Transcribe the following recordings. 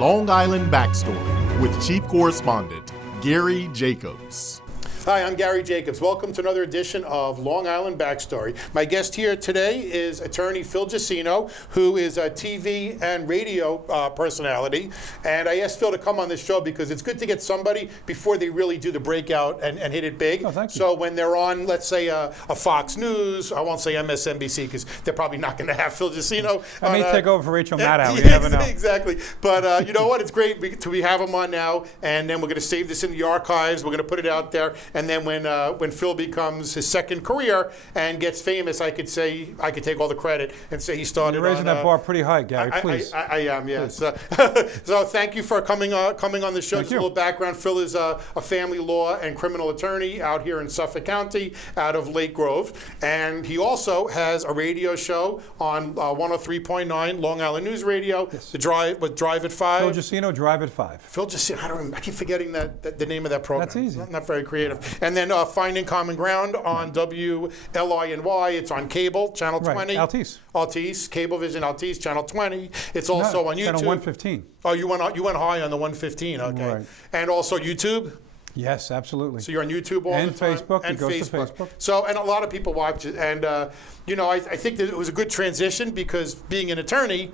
Long Island Backstory with Chief Correspondent Gary Jacobs. Hi, I'm Gary Jacobs. Welcome to another edition of Long Island Backstory. My guest here today is attorney Phil Jusino, who is a TV and radio personality. And I asked Phil to come on this show because it's good to get somebody before they really do the breakout and hit it big. Oh, thank you. So when they're on, let's say, a Fox News, I won't say MSNBC because they're probably not going to have Phil Jusino. I may take over for Rachel Maddow. You never know. Exactly. But you know what? It's great we have him on now. And then we're going to save this in the archives. We're going to put it out there. And then when Phil becomes his second career and gets famous, I could take all the credit and say he started. You're raising that bar pretty high, Gary. Please. I am, yes. So thank you for coming on the show. Just a little background. Phil is a family law and criminal attorney out here in Suffolk County, out of Lake Grove, and he also has a radio show on 103.9 Long Island News Radio. Yes. The Drive at 5. Phil Jusino, Drive at 5. Phil Jusino. I keep forgetting the name of that program. That's easy. Not very creative. And then Finding Common Ground on WLINY. It's on cable, Channel 20. Right, Altice, Cablevision Altice, Channel 20. It's also on YouTube. Channel 115. Oh, you went high on the 115, okay. Right. And also YouTube? Yes, absolutely. So you're on YouTube all the time? Facebook. And it goes Facebook. to Facebook. So, and a lot of people watch it. And, I think that it was a good transition because being an attorney,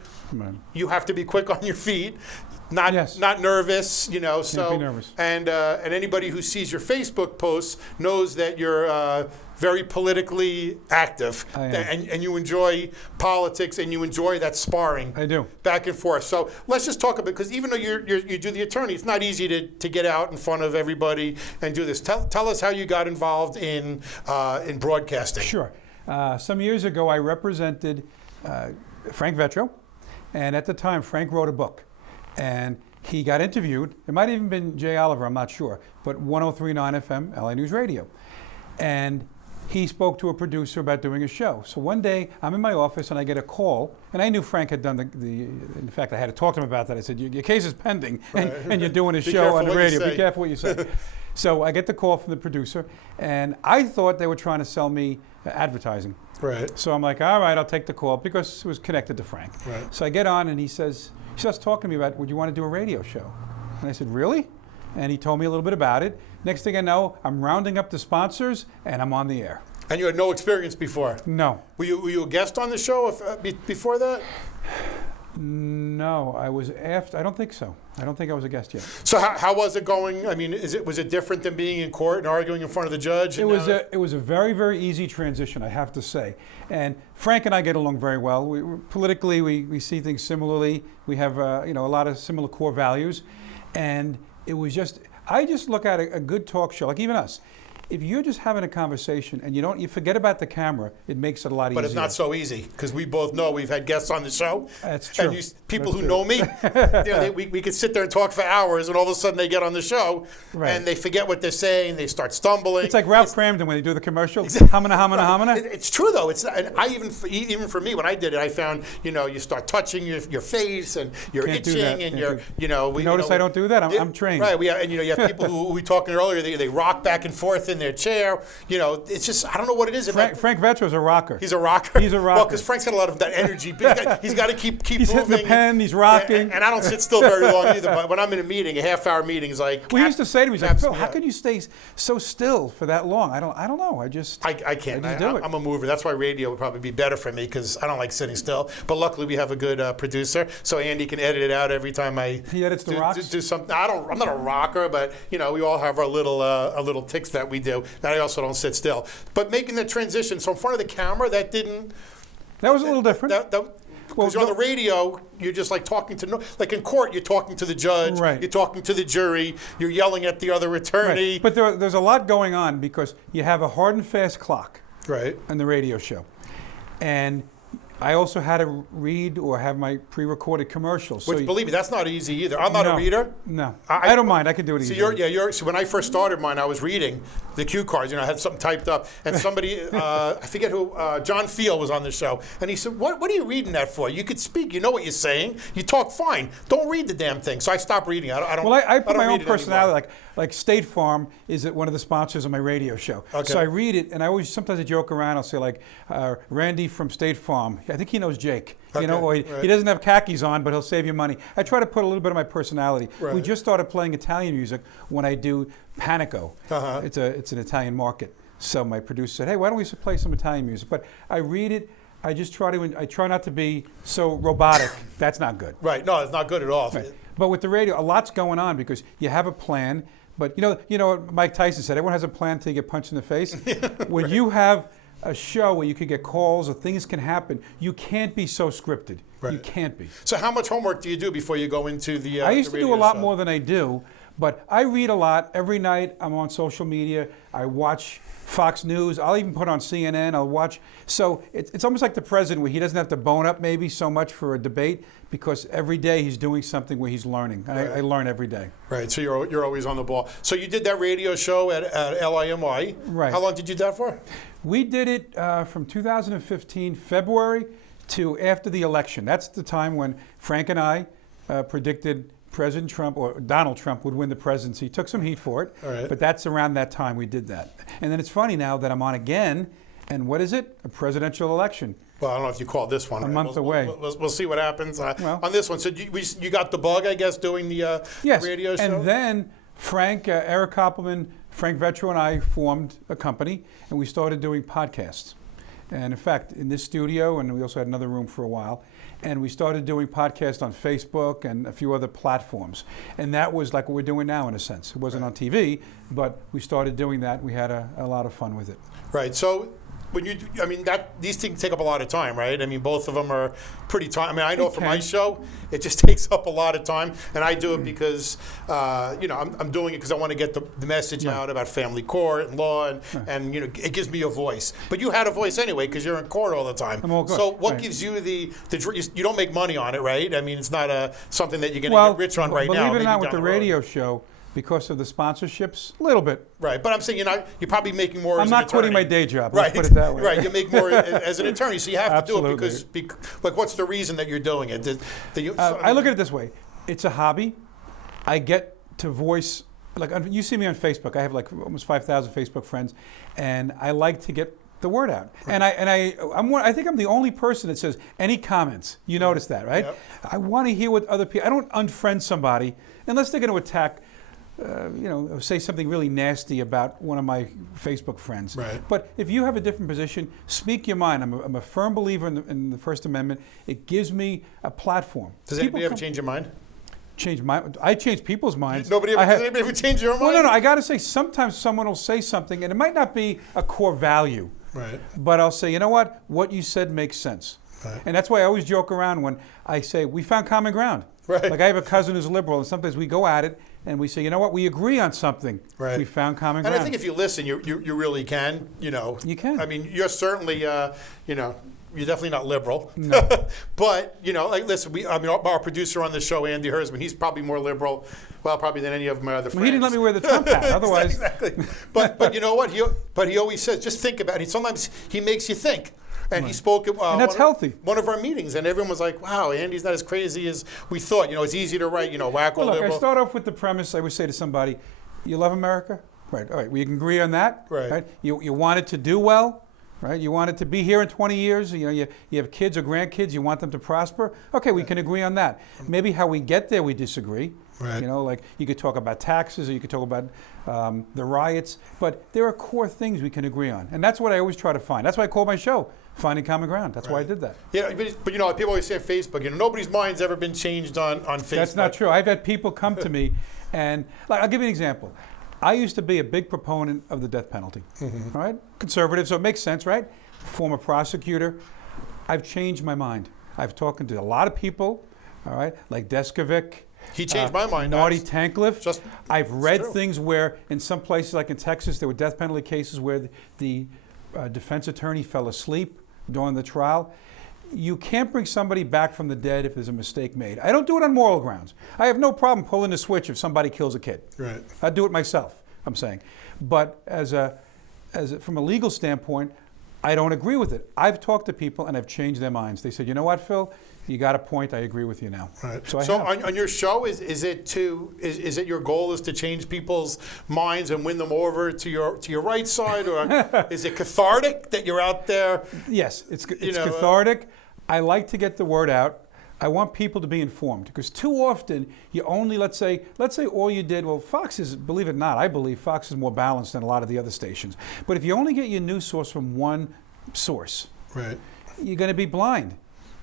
you have to be quick on your feet. Not nervous, Can't be nervous. And anybody who sees your Facebook posts knows that you're very politically active, and you enjoy politics and you enjoy that sparring. I do. Back and forth. So let's just talk about, because even though you do the attorney, it's not easy to get out in front of everybody and do this. Tell us how you got involved in broadcasting. Sure. Some years ago, I represented Frank Vetro, and at the time, Frank wrote a book. And he got interviewed. It might have even been Jay Oliver, I'm not sure, but 103.9 FM, LA News Radio. And he spoke to a producer about doing a show. So one day, I'm in my office and I get a call, and I knew Frank had done in fact, I had to talk to him about that. I said, your case is pending, and you're doing a show on the radio. Be careful what you say. So I get the call from the producer, and I thought they were trying to sell me advertising. Right. So I'm like, all right, I'll take the call, because it was connected to Frank. Right. So I get on, and he starts talking to me about, would you want to do a radio show? And I said, really? And he told me a little bit about it. Next thing I know, I'm rounding up the sponsors, and I'm on the air. And you had no experience before? No. Were you a guest on the show before that? No, I was after. I don't think so. I don't think I was a guest yet. So how was it going? I mean, was it different than being in court and arguing in front of the judge? It was a very, very easy transition, I have to say. And Frank and I get along very well. Politically, we see things similarly. We have a lot of similar core values, and it was I just look at a good talk show, like even us. If you're just having a conversation and you forget about the camera, it makes it a lot easier. But it's not so easy, because we both know we've had guests on the show. That's true. And people who know me, we could sit there and talk for hours, and all of a sudden they get on the show, and they forget what they're saying, they start stumbling. It's like Ralph Cramden when they do the commercial. Hamana, hamana, hamana. It's true though. And I even for me, when I did it, I found you start touching your face and you're itching and Notice I don't do that. I'm trained. Right. You have people who we talking earlier. They rock back and forth in their chair. It's just, I don't know what it is. Frank Vetro's a rocker. He's a rocker? He's a rocker. Well, because Frank's got a lot of that energy. He's got to keep he's moving. Hitting the pen, he's rocking. And I don't sit still very long either. But when I'm in a meeting, a half-hour meeting is like... Well, he used to say to me, Phil, how can you stay so still for that long? I don't know. I can't. I just do it. I'm a mover. That's why radio would probably be better for me, because I don't like sitting still. But luckily, we have a good producer, so Andy can edit it out every time He edits the rocks? Do something. I'm not a rocker, but we all have our little ticks that we do. And I also don't sit still. But making the transition, so in front of the camera, that was a little different. Because you're on the radio, you're just like talking to, like in court, you're talking to the judge, right. You're talking to the jury, you're yelling at the other attorney. Right. But there's a lot going on, because you have a hard and fast clock, right, on the radio show. And I also had to read or have my pre-recorded commercials. Which, believe me, that's not easy either. I'm not a reader. No, I don't mind. I can do it easily. So when I first started mine, I was reading the cue cards. I had something typed up, and somebody, I forget who, John Field was on the show, and he said, "What are you reading that for? You could speak. You know what you're saying. You talk fine. Don't read the damn thing." So I stopped reading. I don't. Well, I put my own personality. Like, like State Farm is one of the sponsors of my radio show. Okay. So I read it, and sometimes I joke around. I'll say like, Randy from State Farm. I think he knows Jake. You know, or he doesn't have khakis on, but he'll save you money. I try to put a little bit of my personality. Right. We just started playing Italian music when I do Panico. It's an Italian market. So my producer said, hey, why don't we play some Italian music? But I read it. I just try not to be so robotic. That's not good. Right. No, it's not good at all. Right. But with the radio, a lot's going on because you have a plan. But you know what Mike Tyson said, everyone has a plan until you get punched in the face. When you have a show where you could get calls or things can happen, you can't be so scripted. Right. You can't be. So how much homework do you do before you go into the I used the to do a radio lot show? more than I do, but I read a lot. Every night I'm on social media. I watch Fox News. I'll even put on CNN. I'll watch. So it's almost like the president where he doesn't have to bone up maybe so much for a debate because every day he's doing something where he's learning. Right. I learn every day. Right, so you're always on the ball. So you did that radio show at LIMY. Right. How long did you do that for? We did it from 2015, February to after the election. That's the time when Frank and I predicted President Trump or Donald Trump would win the presidency. Took some heat for it, All right. but that's around that time we did that. And then it's funny now that I'm on again, and what is it? A presidential election. Well, I don't know if you call this one. A month away. We'll see what happens Well. on this one. So you got the bug, I guess, doing the Yes, radio show? and then Frank, Eric Koppelman, Frank Vetro and I formed a company, and we started doing podcasts. And in fact, in this studio, and we also had another room for a while, and we started doing podcasts on Facebook and a few other platforms. And that was like what we're doing now in a sense. It wasn't on TV, but we started doing that. We had a lot of fun with it. Right, so when these things take up a lot of time, right? I mean, both of them are pretty time. I mean, I know for my show, it just takes up a lot of time, and I do it because, I'm doing it because I want to get the message out about family court and law, and it gives me a voice. But you had a voice anyway because you're in court all the time. I'm all good. So what Right. gives you you don't make money on it, right? I mean, it's not something that you're going to get rich on right now. Believe it or maybe not, with down the road. radio show, because of the sponsorships, a little bit. Right, but I'm saying you're probably making more. I'm as not an quitting my attorney. day job. Right, Let's put it that way. Right, you make more as an attorney, so you have to do it Absolutely. because what's the reason that you're doing it? I look at it this way: it's a hobby. I get to voice. Like you see me on Facebook. I have like almost 5,000 Facebook friends, and I like to get the word out. Right. And I think I'm the only person that says any comments. You notice that, right? Yep. I want to hear what other people. I don't unfriend somebody unless they're going to attack. Say something really nasty about one of my Facebook friends. Right. But if you have a different position, speak your mind. I'm a firm believer in the First Amendment. It gives me a platform. Does anybody ever change your mind? I change people's minds. Does anybody ever change your mind? Well, no. I got to say, sometimes someone will say something, and it might not be a core value. Right. But I'll say, you know what? What you said makes sense. Right. And that's why I always joke around when I say, we found common ground. Right. Like I have a cousin who's liberal, and sometimes we go at it, and we say, you know what? We agree on something. Right. We found common And ground. I think if you listen, you really can. You can. I mean, you're certainly, you're definitely not liberal. No. But listen, our producer on the show, Andy Hersman, he's probably more liberal, probably than any of my other friends. Well, he didn't let me wear the Trump hat. Otherwise, exactly. But you know what? He always says, just think about it. Sometimes he makes you think. And he spoke at and that's healthy. One of our meetings, and everyone was like, wow, Andy's not as crazy as we thought. It's easy to write, wacko Well, look, liberal. I start off with the premise. I would say to somebody, you love America? Right. All right. We can agree on that. Right. You want it to do well? Right. You want it to be here in 20 years? You have kids or grandkids. You want them to prosper? Okay, we can agree on that. Maybe how we get there, we disagree. Right. Like you could talk about taxes, or you could talk about the riots. But there are core things we can agree on, and that's what I always try to find. That's why I call my show Finding Common Ground. That's why I did that. Yeah, but people always say on Facebook, nobody's mind's ever been changed on Facebook. That's not true. I've had people come to me, and I'll give you an example. I used to be a big proponent of the death penalty. Mm-hmm. All right, conservative, so it makes sense, right? Former prosecutor. I've changed my mind. I've talked to a lot of people, all right, like Deskovic. He changed my mind. Marty Tankleff. I've read true. things where in some places, like in Texas, there were death penalty cases where the defense attorney fell asleep during the trial. You can't bring somebody back from the dead if there's a mistake made. I don't do it on moral grounds. I have no problem pulling the switch if somebody kills a kid. Right. I do it myself, I'm saying. But from a legal standpoint, I don't agree with it. I've talked to people and I've changed their minds. They said, you know what, Phil? You got a point. I agree with you now. Right. So on your show, is it your goal is to change people's minds and win them over to your right side, or is it cathartic that you're out there? Yes, it's cathartic. I like to get the word out. I want people to be informed, because too often you only, let's say all you did, well, Fox is, believe it or not, I believe Fox is more balanced than a lot of the other stations. But if you only get your news source from one source, right, you're going to be blind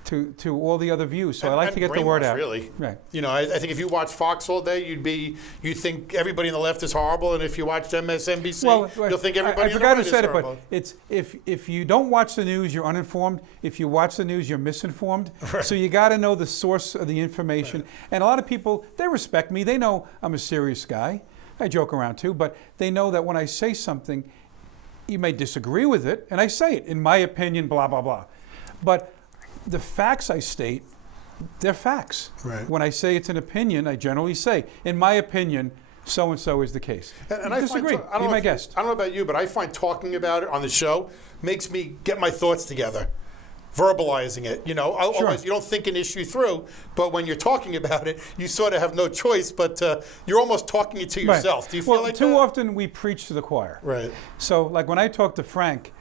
to all the other views. So I like to get the word out. Really, right? I think if you watch Fox all day, you'd think everybody on the left is horrible, and if you watched MSNBC, you'll think everybody on the right is horrible. I forgot to say it, but if you don't watch the news, you're uninformed. If you watch the news, you're misinformed. Right. So you got to know the source of the information. Right. And a lot of people, they respect me. They know I'm a serious guy. I joke around too, but they know that when I say something, you may disagree with it, and I say it in my opinion, blah blah blah, but the facts I state, they're facts. Right. When I say it's an opinion, I generally say, in my opinion, so-and-so is the case. And I disagree. Be my guest. I don't know about you, but I find talking about it on the show makes me get my thoughts together. Verbalizing it, otherwise you don't think an issue through, but when you're talking about it, you sort of have no choice, but you're almost talking it to yourself. Right. Do you feel like that? Too often we preach to the choir. Right. So like when I talk to Frank,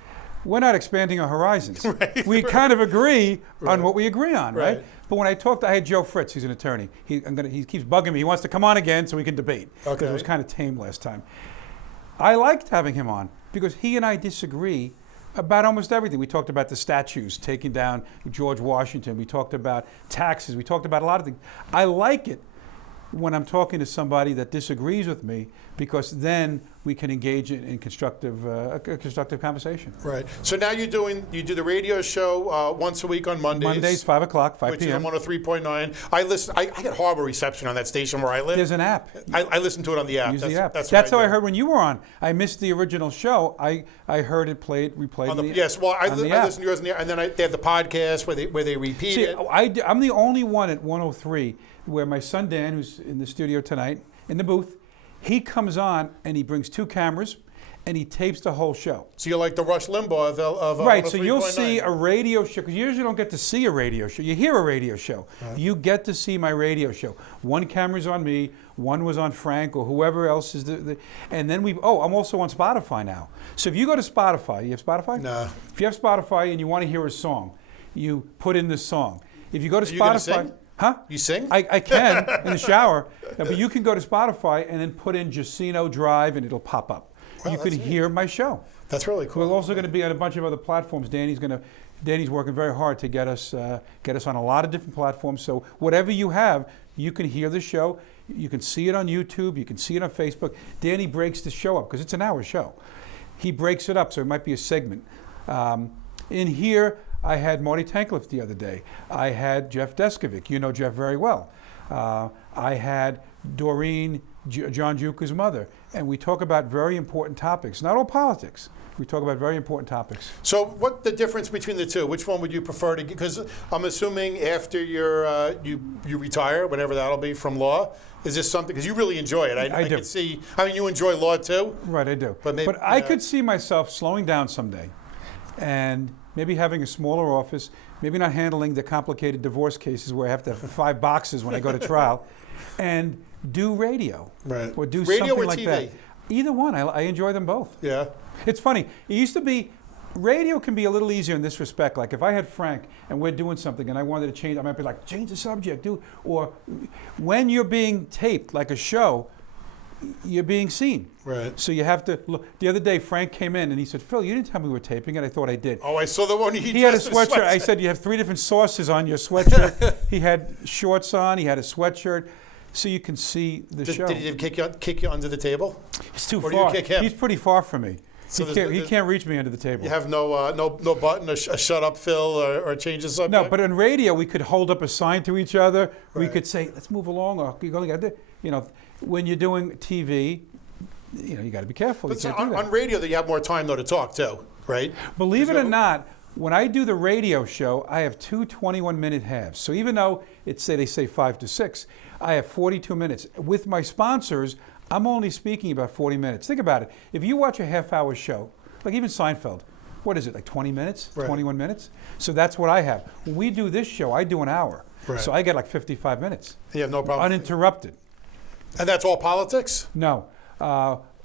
we're not expanding our horizons. Right, we kind of agree on what we agree on, right? But when I had Joe Fritz, he's an attorney. He keeps bugging me. He wants to come on again so we can debate. Okay. It was kind of tame last time. I liked having him on because he and I disagree about almost everything. We talked about the statues, taking down George Washington. We talked about taxes. We talked about a lot of things. I like it when I'm talking to somebody that disagrees with me, because then we can engage in constructive conversation. Right. So now you do the radio show once a week on Mondays. Mondays, 5 o'clock, 5 p.m. Which is on 103.9. I listen. I get horrible reception on that station where I live. There's an app. I listen to it on the app. Use the app. That's how I heard when you were on. I missed the original show. I heard it replayed on the app. Yes. Well, I listen to yours on the app, and then they have the podcast where they repeat it. I'm the only one at 103 where my son Dan, who's in the studio tonight, in the booth, he comes on and he brings 2 cameras and he tapes the whole show. So you're like the Rush Limbaugh of right, so you'll see a radio show, because you usually don't get to see a radio show. You hear a radio show. Right. You get to see my radio show. 1 camera's on me, 1 was on Frank or whoever else is and then I'm also on Spotify now. So if you go to Spotify, you have Spotify? No. If you have Spotify and you want to hear a song, you put in this song. If you go to Spotify... You gonna sing? Huh? You sing? I can in the shower, but you can go to Spotify and then put in Jusino Drive and it'll pop up. Well, you can hear my show. That's really cool. We're also going to be on a bunch of other platforms. Danny's working very hard to get us on a lot of different platforms. So whatever you have, you can hear the show. You can see it on YouTube. You can see it on Facebook. Danny breaks the show up because it's an hour show. He breaks it up, so it might be a segment. In here, I had Marty Tankliff the other day. I had Jeff Deskovic. You know Jeff very well. I had Doreen, John Juka's mother. And we talk about very important topics, not all politics. We talk about very important topics. So what's the difference between the two? Which one would you prefer to get? Because I'm assuming after you retire, whenever that'll be, from law, is this something, because you really enjoy it. I do. Can see, you enjoy law too? Right, I do. But I could see myself slowing down someday and maybe having a smaller office, maybe not handling the complicated divorce cases where I have to have 5 boxes when I go to trial, and do radio. Right. Or do radio something or like TV? that. Either one. I enjoy them both. Yeah. It's funny. It used to be, radio can be a little easier in this respect. Like if I had Frank and we're doing something and I wanted to change, I might be like, change the subject, dude. Or when you're being taped, like a show, you're being seen. Right. So you have to look. The other day, Frank came in and he said, Phil, you didn't tell me we were taping it. I thought I did. Oh, I saw the one he had a sweatshirt. I said, you have 3 different sources on your sweatshirt. He had shorts on. He had a sweatshirt. So you can see the show. Did he kick you under the table? He's too far. Or do you kick him? He's pretty far from me. So he can't reach me under the table. You have no button, a shut up, Phil, or change the subject? No, but in radio, we could hold up a sign to each other. Right. We could say, let's move along. Or when you're doing TV, you got to be careful. But you can't do that. On radio, you have more time, though, to talk, too, right? Believe it or not, when I do the radio show, I have 2 21-minute halves. So even though they say 5 to 6, I have 42 minutes. With my sponsors, I'm only speaking about 40 minutes. Think about it. If you watch a half-hour show, like even Seinfeld, what is it, like 20 minutes, Right. 21 minutes? So that's what I have. When we do this show, I do an hour. Right. So I get like 55 minutes. You have no problem. Uninterrupted. And that's all politics? No.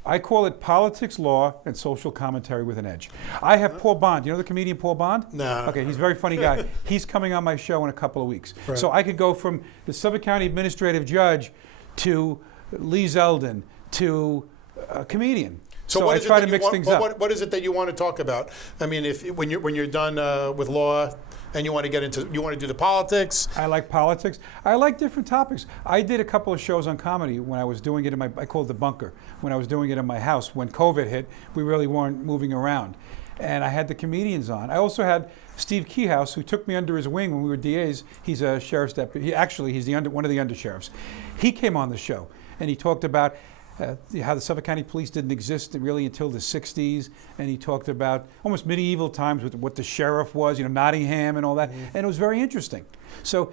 I call it politics, law, and social commentary with an edge. I have Paul Bond. You know the comedian Paul Bond? No. Okay, he's a very funny guy. He's coming on my show in a couple of weeks. Right. So I could go from the Suffolk County Administrative Judge to Lee Zeldin to a comedian. So what I is it try that to you mix want- things but up. What is it that you want to talk about? I mean, when you're done with law and you want to do the politics. I like politics. I like different topics. I did a couple of shows on comedy when I was doing it I called it the bunker, when I was doing it in my house. When COVID hit, we really weren't moving around. And I had the comedians on. I also had Steve Keyhouse, who took me under his wing when we were DAs. He's a sheriff's deputy. He's one of the undersheriffs. He came on the show, and he talked about how the Suffolk County Police didn't exist really until the 60s, and he talked about almost medieval times with what the sheriff was, Nottingham and all that, and it was very interesting. So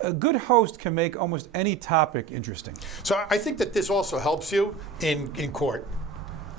a good host can make almost any topic interesting. So I think that this also helps you in court.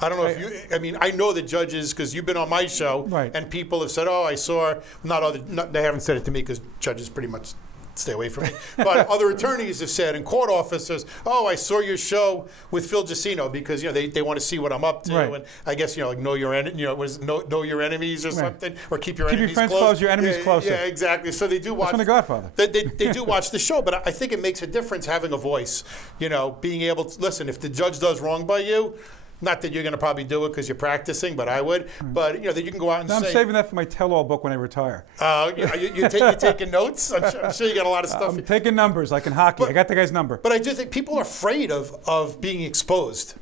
I don't know if you, I mean, I know the judges, because you've been on my show, Right. and people have said, oh, I saw, they haven't said it to me because judges pretty much stay away from me. But other attorneys have said, and court officers, oh, I saw your show with Phil Jusino, because they want to see what I'm up to, Right. and I guess like know your know your enemies or Right. something, or keep your Keep your enemies friends close. close, your enemies closer. Yeah, exactly. So they do watch. That's from The Godfather. They do watch the show, but I think it makes a difference having a voice. Being able to listen. If the judge does wrong by you. Not that you're going to probably do it because you're practicing, but I would. But that you can go out and No, say. I'm saving that for my tell-all book when I retire. You're taking notes. I'm sure you got a lot of stuff. I'm taking numbers like in hockey. I got the guy's number. But I do think people are afraid of being exposed.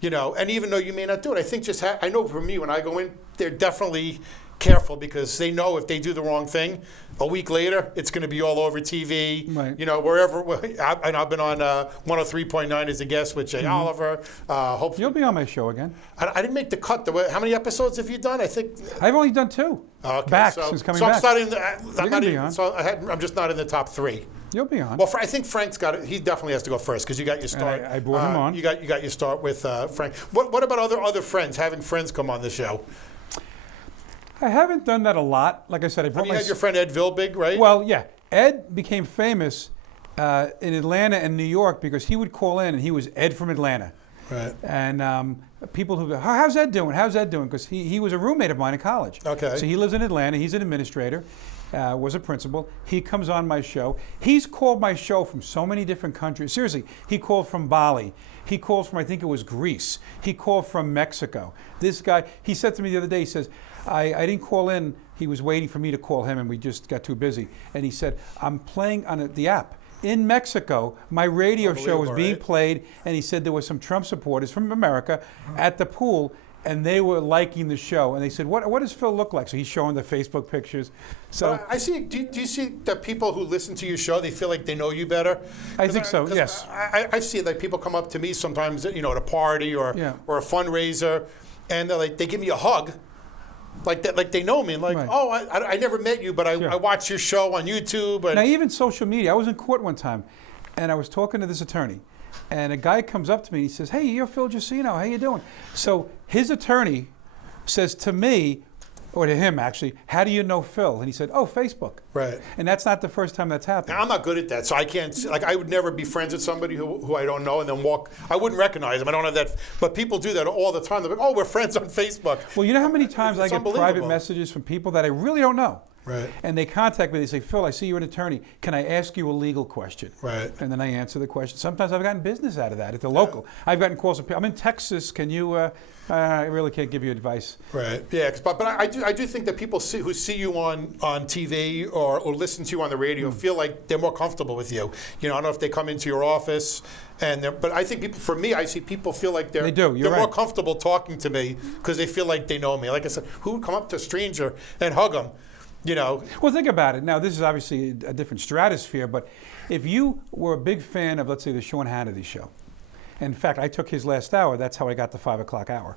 And even though you may not do it, I think I know for me when I go in, they're definitely careful because they know if they do the wrong thing, a week later it's going to be all over TV. Right. Wherever. And I've been on 103.9 as a guest with Jay Oliver. Hopefully, You'll be on my show again. I didn't make the cut. How many episodes have you done? I think. I've only done 2. Okay, Back so, since coming so back. I'm not in the, I'm not be in, on. so I'm just not in the top 3. You'll be on. Well, I think Frank's got it. He definitely has to go first because you got your start. I brought him on. You got your start with Frank. What about other friends? Having friends come on the show. I haven't done that a lot. Like I said, I brought You had your friend Ed Vilbig, right? Well, yeah. Ed became famous in Atlanta and New York because he would call in and he was Ed from Atlanta. Right. And people who go, how's Ed doing? How's Ed doing? Because he was a roommate of mine in college. Okay. So he lives in Atlanta. He's an administrator, was a principal. He comes on my show. He's called my show from so many different countries. Seriously, he called from Bali. He called from, I think it was Greece. He called from Mexico. This guy, he said to me the other day, he says, I didn't call in. He was waiting for me to call him, and we just got too busy. And he said, I'm playing on the app. In Mexico, my radio show was being played, and he said there were some Trump supporters from America at the pool, and they were liking the show. And they said, what does Phil look like? So he's showing the Facebook pictures. So I see. Do you see that people who listen to your show, they feel like they know you better? I think so, yes. I see like people come up to me sometimes, at a party or a fundraiser, and they're like, they give me a hug. Like that, like they know me, like, Right. oh, I never met you, but Sure. I watch your show on YouTube. And now even social media. I was in court one time, and I was talking to this attorney, and a guy comes up to me and he says, hey, you're Phil Jusino, how you doing? So his attorney says to me, or to him actually, how do you know Phil? And he said, oh, Facebook. Right. And that's not the first time that's happened. Now, I'm not good at that, so I can't. Like, I would never be friends with somebody who I don't know and then walk. I wouldn't recognize them. I don't have that. But people do that all the time. They're like, oh, we're friends on Facebook. Well, you know how many times I It's get private unbelievable. messages from people that I really don't know? Right. And they contact me, they say, Phil, I see you're an attorney. Can I ask you a legal question? Right. And then I answer the question. Sometimes I've gotten business out of that at the local. I've gotten calls from people, I'm in Texas, can you, I really can't give you advice. Right. Yeah. But I do think that people who see you on TV or listen to you on the radio feel like they're more comfortable with you. I don't know if they come into your office but I think people. For me, I see people feel like they're You're more right. comfortable talking to me because they feel like they know me. Like I said, who would come up to a stranger and hug them? Well, think about it. Now, this is obviously a different stratosphere, but if you were a big fan of, let's say, the Sean Hannity show, in fact, I took his last hour, that's how I got the 5 o'clock hour.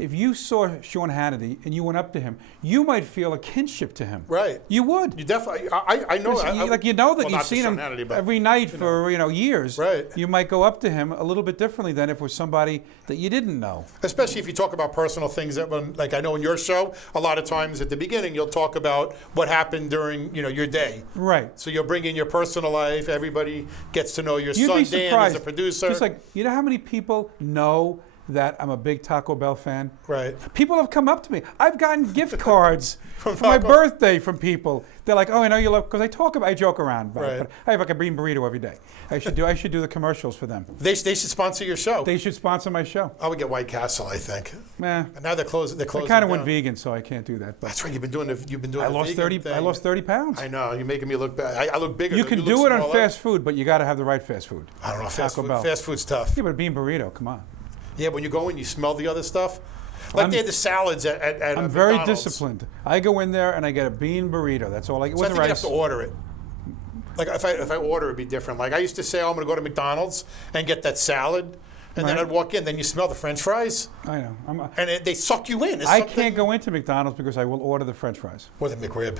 if you saw Sean Hannity and you went up to him, you might feel a kinship to him. Right. You would. You definitely. I know. Like you know that well, you've not seen Sean him Hannity, but, every night for years. Right. You might go up to him a little bit differently than if it was somebody that you didn't know. Especially if you talk about personal things that, like I know in your show, a lot of times at the beginning you'll talk about what happened during your day. Right. So you'll bring in your personal life. Everybody gets to know your You'd son be Dan surprised. as a producer. Just like, you know how many people know that I'm a big Taco Bell fan? Right. People have come up to me. I've gotten gift cards for my birthday from people. They're like, "Oh, I know you love," because I joke around about it, but I have like a bean burrito every day. I should do the commercials for them. They should sponsor your show. They should sponsor my show. I would get White Castle, I think. Nah. And now they're closing. I kind of went vegan, so I can't do that. But that's right. You've been doing I lost 30. thing. I lost 30 pounds. I know. You're making me look bad. I look bigger. You can do it on fast food, but you got to have the right fast food. I don't know. Taco Bell. Fast food's tough. Yeah, but a bean burrito, come on. Yeah, when you go in, you smell the other stuff. Like they had the salads at I'm very McDonald's. disciplined. I go in there and I get a bean burrito. That's all I get So with I the think you rice. have to order it. Like if I order, it'd be different. Like I used to say, I'm going to go to McDonald's and get that salad, and then I'd walk in, then you smell the French fries. I know. And they suck you in. I can't go into McDonald's because I will order the French fries. Or the McRib.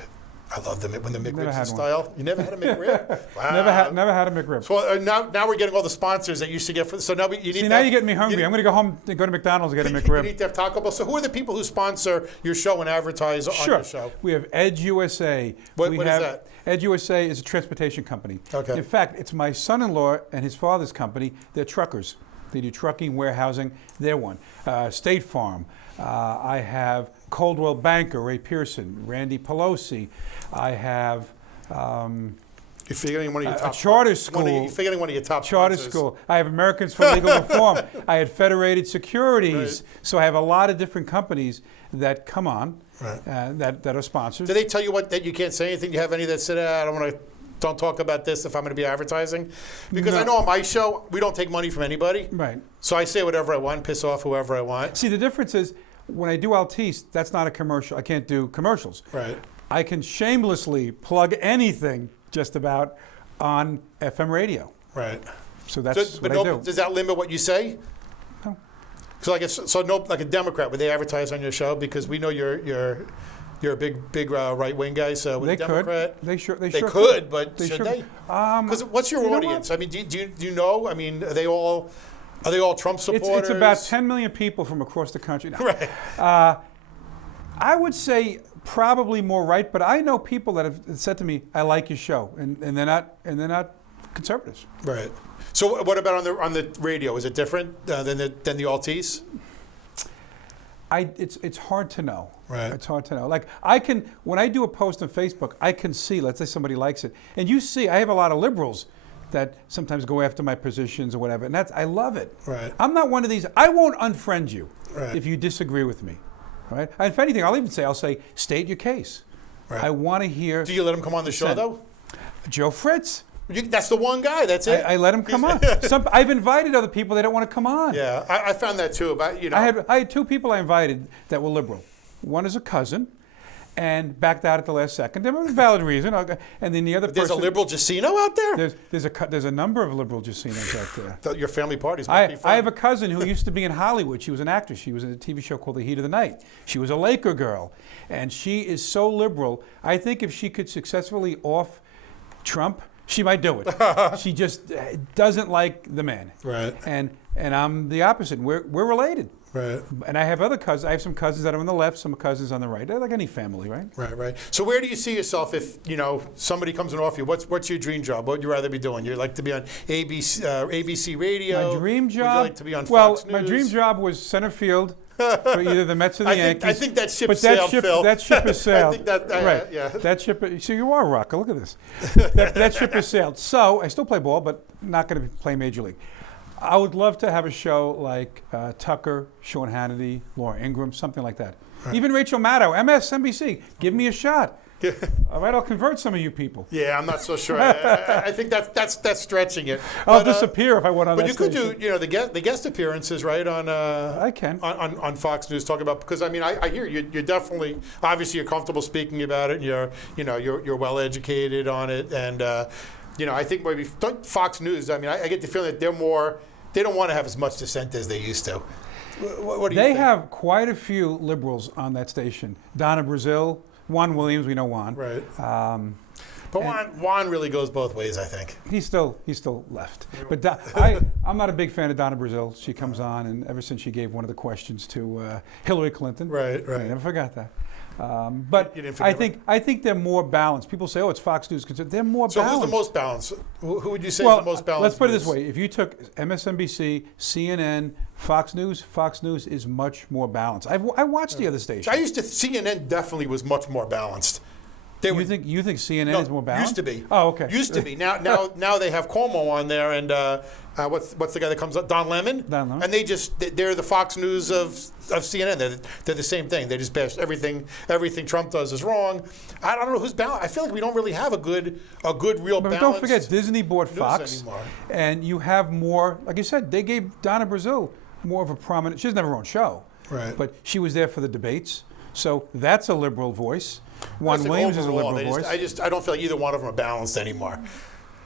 I love them when the McRib's in one. style. You never had a McRib? Wow. Never had a McRib. So now we're getting all the sponsors that you used to get. So now you need. See, now you're getting me hungry. I'm going to go home and go to McDonald's and get a McRib. You need to have Taco Bell. So who are the people who sponsor your show and advertise on your show? We have Edge USA. What is that? Edge USA is a transportation company. Okay. In fact, it's my son-in-law and his father's company. They're truckers. They do trucking, warehousing. They're one. State Farm. I have Coldwell Banker, Ray Pearson, Randy Pelosi. I have You're forgetting one of your top. a charter school. You're forgetting one of your top charter sponsors. school. I have Americans for Legal Reform. I had Federated Securities. Right. So I have a lot of different companies that come on that are sponsors. Do they tell you that you can't say anything? Do you have any that said, don't talk about this if I'm going to be advertising? Because I know on my show, we don't take money from anybody. Right. So I say whatever I want, piss off whoever I want. See, the difference is when I do Altice, that's not a commercial. I can't do commercials. Right. I can shamelessly plug anything just about on FM radio. Right. So that's what I do. Does that limit what you say? No. So like a Democrat, would they advertise on your show? Because we know you're a big right wing guy. So with They a Democrat, could. They sure could, but They should sure they? could. Because what's your you know audience? what? I mean, do you know? I mean, are they all Trump supporters? It's about 10 million people from across the country. No. Right. I would say probably more right, but I know people that have said to me, "I like your show," and they're not conservatives. Right. So what about on the radio? Is it different than the Altice? It's hard to know. Right. It's hard to know. Like when I do a post on Facebook, I can see, let's say somebody likes it, and you see, I have a lot of liberals that sometimes go after my positions or whatever, and I love it. Right. I'm not one of these. I won't unfriend you Right. if you disagree with me. Right. And if anything, I'll say, state your case. Right. I want to hear. Do you let him come on the show though? Joe Fritz. That's the one guy. That's it. I let him come on. I've invited other people. They don't want to come on. Yeah, I found that too. But I had two people I invited that were liberal. One is a cousin, and backed out at the last second. There was a valid reason. And then the other There's person. a liberal Jusino out there? There's a number of liberal Jusinos out there. Your family parties might be fun. I have a cousin who used to be in Hollywood. She was an actress. She was in a TV show called The Heat of the Night. She was a Laker girl. And she is so liberal. I think if she could successfully off Trump, she might do it. She just doesn't like the man. Right. And I'm the opposite. We're related. Right. And I have other cousins. I have some cousins that are on the left, some cousins on the right. They're like any family, right? Right. So where do you see yourself if somebody comes and offers you? What's your dream job? What would you rather be doing? You'd like to be on ABC Radio? My dream job. Would you like to be on Fox News? My dream job was center field for either the Mets or the Yankees. I think that ship but sailed, Phil. That ship has sailed. I think that right. Yeah. That ship. So you are a rocker. Look at this. that ship has sailed. So I still play ball, but not going to play major league. I would love to have a show like Tucker, Sean Hannity, Laura Ingraham, something like that. Right. Even Rachel Maddow, MSNBC. Give me a shot. All right, I'll convert some of you people. Yeah, I'm not so sure. I think that's stretching it. I'll disappear if I want on that But you could station. do, the guest appearances, right? On I can on Fox News, talk about, because I mean I hear you're definitely, obviously you're comfortable speaking about it. And you're well educated on it, and I think maybe Fox News. I mean I get the feeling that they don't want to have as much dissent as they used to. What do you They think? have quite a few liberals on that station. Donna Brazil, Juan Williams, we know Juan. Right. But Juan really goes both ways, I think. He's still left. But I'm not a big fan of Donna Brazil. She comes on, and ever since she gave one of the questions to Hillary Clinton, Right. I never forgot that. But You didn't I forget think they're more balanced. People say, "Oh, it's Fox News." They're more So balanced. who's the most balanced? Who would you say Well, is the most balanced? let's put it this news? way: if you took MSNBC, CNN, Fox News is much more balanced. I watched the other stations. CNN definitely was much more balanced. You think CNN is more balanced? Used to be. Oh, okay. Used to be. Now they have Cuomo on there, and what's the guy that comes up? Don Lemon. Don Lemon. And they're the Fox News of CNN. They're the same thing. They just bash everything Trump does is wrong. I don't know who's balanced. I feel like we don't really have a good real But balance. don't forget, Disney bought Fox, anymore. and you have more. Like you said, they gave Donna Brazil more of a prominent. She doesn't have her own show, Right. but she was there for the debates, so that's a liberal voice. Juan Williams is a Overall, liberal voice. I don't feel like either one of them are balanced anymore.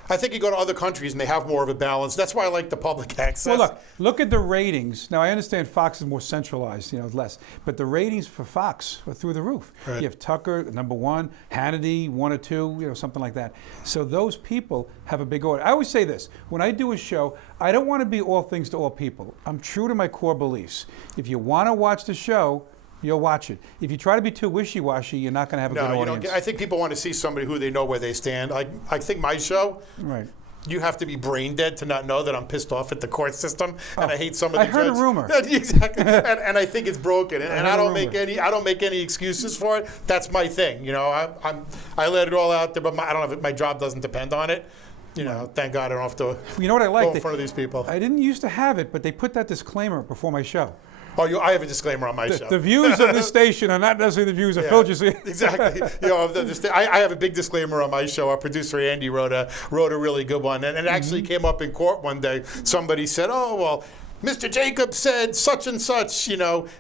I think you go to other countries and they have more of a balance. That's why I like the public access. Well, look at the ratings. Now, I understand Fox is more centralized, less. But the ratings for Fox are through the roof. Right. You have Tucker, number one, Hannity, 1 or 2, something like that. So those people have a big order. I always say this. When I do a show, I don't want to be all things to all people. I'm true to my core beliefs. If you want to watch the show, you'll watch it. If you try to be too wishy-washy, you're not going to have a good audience. I think people want to see somebody who they know where they stand. I think my show, Right. you have to be brain dead to not know that I'm pissed off at the court system and I hate some of the I heard a judges. rumor. Exactly, and I think it's broken, and I heard a don't make any excuses for it. That's my thing. I let it all out there, but I don't have my job doesn't depend on it. Thank God I don't have to. You know what I like? Go in front of these people. I didn't used to have it, but they put that disclaimer before my show. Oh, I have a disclaimer on my show. The views of this station are not necessarily the views of Phil Jusino. Exactly. I have a big disclaimer on my show. Our producer Andy wrote a really good one, and it actually came up in court one day. Somebody said, "Oh, well, Mr. Jacobs said such and such,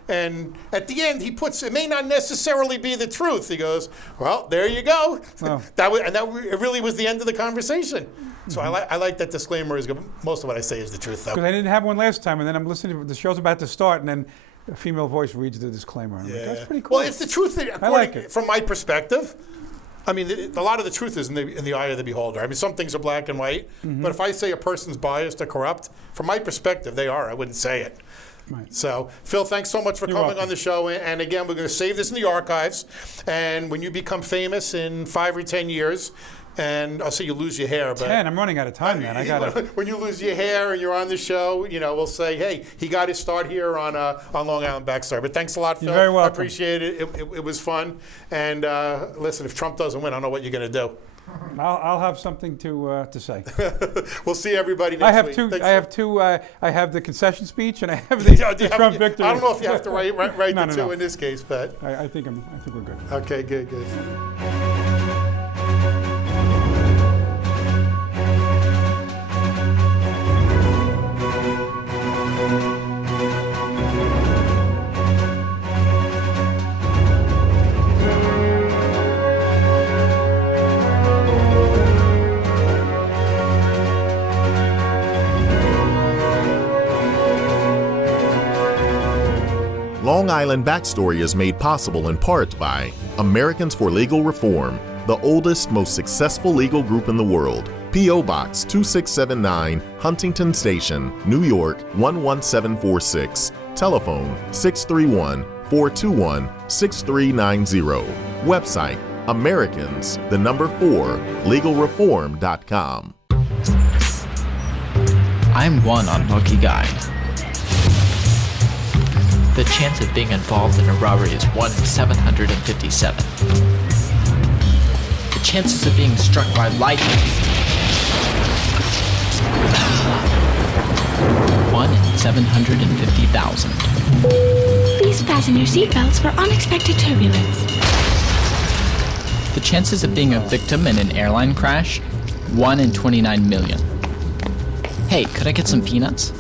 and at the end he puts, it may not necessarily be the truth." He goes, "Well, there you go." Oh. It really was the end of the conversation. So I like that disclaimer is good. Most of what I say is the truth, though. Because I didn't have one last time, and then I'm listening to the show's about to start, and then a female voice reads the disclaimer. I'm like, that's pretty cool. Well, it's the truth. I like it. From my perspective. I mean, a lot of the truth is in the eye of the beholder. I mean, some things are black and white, but if I say a person's biased or corrupt, from my perspective, they are. I wouldn't say it. Right. So, Phil, thanks so much for coming welcome. on the show. And again, we're going to save this in the archives. And when you become famous in 5 or 10 years, and I'll say you lose your hair, but 10. I'm running out of time, man. I got to. when you lose your hair and you're on the show, we'll say, hey, he got his start here on Long Island Backstory. But thanks a lot, Phil. You're very welcome. I appreciate it. It was fun. And listen, if Trump doesn't win, I don't know what you're going to do. I'll have something to say. We'll see everybody next week. I have the concession speech, and I have the Trump victory. I don't know if you have to write No, the two in this case, but I think we're good. okay, good. Long Island Backstory is made possible in part by Americans for Legal Reform, the oldest, most successful legal group in the world. P.O. Box 2679, Huntington Station, New York 11746. Telephone 631-421-6390. Website Americans4legalreform.com. I'm one unlucky guy. The chance of being involved in a robbery is 1 in 757. The chances of being struck by lightning. 1 in 750,000. Please fasten your seatbelts for unexpected turbulence. The chances of being a victim in an airline crash? 1 in 29 million. Hey, could I get some peanuts?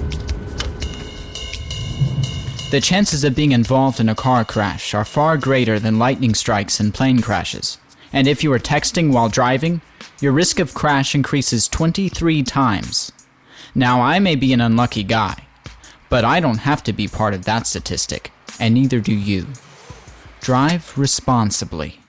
The chances of being involved in a car crash are far greater than lightning strikes and plane crashes. And if you are texting while driving, your risk of crash increases 23 times. Now, I may be an unlucky guy, But I don't have to be part of that statistic, and neither do you. Drive responsibly.